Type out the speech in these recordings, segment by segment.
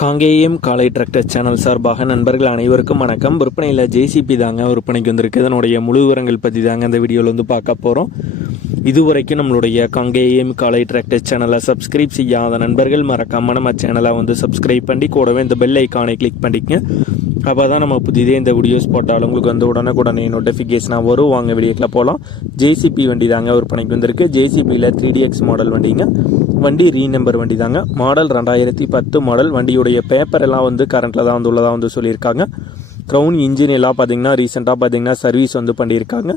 காங்கேயம் காலை tractor channel சார்பாக நண்பர்கள் அனைவருக்கும் வணக்கம். விற்பனையில் ஜேசிபி தாங்க விற்பனைக்கு வந்திருக்கு. இதனுடைய முழு விவரங்கள் பற்றி தாங்க இந்த வீடியோவில் வந்து பார்க்க போகிறோம் இதுவரைக்கும் நம்மளுடைய காங்கேயம் காலை டிராக்டர் சேனலை சப்ஸ்கிரைப் செய்யாத நண்பர்கள் மறக்காமல் நம்ம சேனலை வந்து சப்ஸ்கிரைப் பண்ணி கூடவே இந்த பெல் ஐக்கானை கிளிக் பண்ணிக்கங்க. அப்போ தான் நம்ம புதிதே இந்த வீடியோஸ் போட்டாலும் உங்களுக்கு வந்து உடனுக்குடனே நோட்டிஃபிகேஷனாக வரும். வாங்க வீடியோக்கில் போகலாம் ஜேசிபி வண்டி தாங்க விற்பனைக்கு வந்திருக்கு. ஜேசிபியில் த்ரீ டிஎக்ஸ் மாடல் வண்டிங்க. வண்டி ரீநம்பர் வண்டி தாங்க மாடல் ரெண்டாயிரத்தி பத்து மாடல் வண்டியுடைய பேப்பர் எல்லாம் வந்து கரண்ட்டில் தான் வந்து உள்ளதாக வந்து சொல்லியிருக்காங்க. க்ரௌன் இன்ஜின் எல்லாம் பார்த்தீங்கன்னா ரீசெண்டாக பார்த்தீங்கன்னா சர்வீஸ் வந்து பண்ணியிருக்காங்க.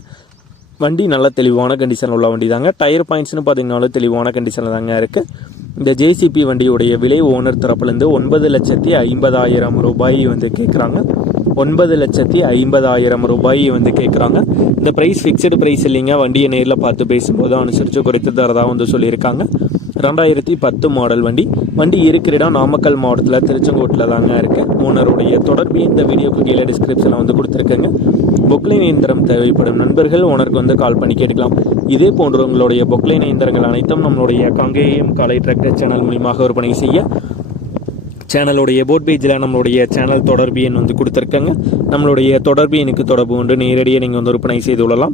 வண்டி நல்ல தெளிவான கண்டிஷனில் உள்ள வண்டி தாங்க டயர் பாயிண்ட்ஸ்னு பார்த்தீங்கன்னாலும் தெளிவான கண்டிஷனில் தாங்க இருக்குது இந்த ஜேசிபி வண்டியுடைய விலை ஓனர் தரப்புலேருந்து ஒன்பது லட்சத்தி ஐம்பதாயிரம் ரூபாய் வந்து கேட்குறாங்க ஒன்பது லட்சத்தி ஐம்பதாயிரம் ரூபாய் வந்து கேட்குறாங்க இந்த ப்ரைஸ் ஃபிக்ஸ்டு ப்ரைஸ் இல்லைங்க. வண்டியை நேரில் பார்த்து பேசும்போது அனுசரித்து குறைத்து தரதாக வந்து சொல்லியிருக்காங்க. ரெண்டாயிரத்தி பத்து மாடல் வண்டி. வண்டி இருக்கிற இடம் நாமக்கல் மாவட்டத்தில் திருச்செங்கோட்டில் தாங்க இருக்குது ஓனருடைய தொடர்பு இந்த வீடியோக்கு கீழே டிஸ்கிரிப்ஷனில் வந்து கொடுத்துருக்கேங்க. பொக்லைன் இயந்திரம் தேவைப்படும் நண்பர்கள் ஓனருக்கு வந்து கால் பண்ணி கேட்கலாம் இதே போன்ற உங்களுடைய பொக்லைன் இயந்திரங்கள் அனைத்தும் நம்மளுடைய காங்கேயம் காலை ட்ரக்கர் சேனல் மூலியமாக விற்பனை செய்ய சேனலுடைய போட் பேஜில் நம்மளுடைய சேனல் தொடர்பு எண் வந்து கொடுத்துருக்காங்க. நம்மளுடைய தொடர்பு எண்ணுக்கு தொடர்பு கொண்டு நேரடியாக நீங்கள் வந்து விற்பனை செய்து கொள்ளலாம்.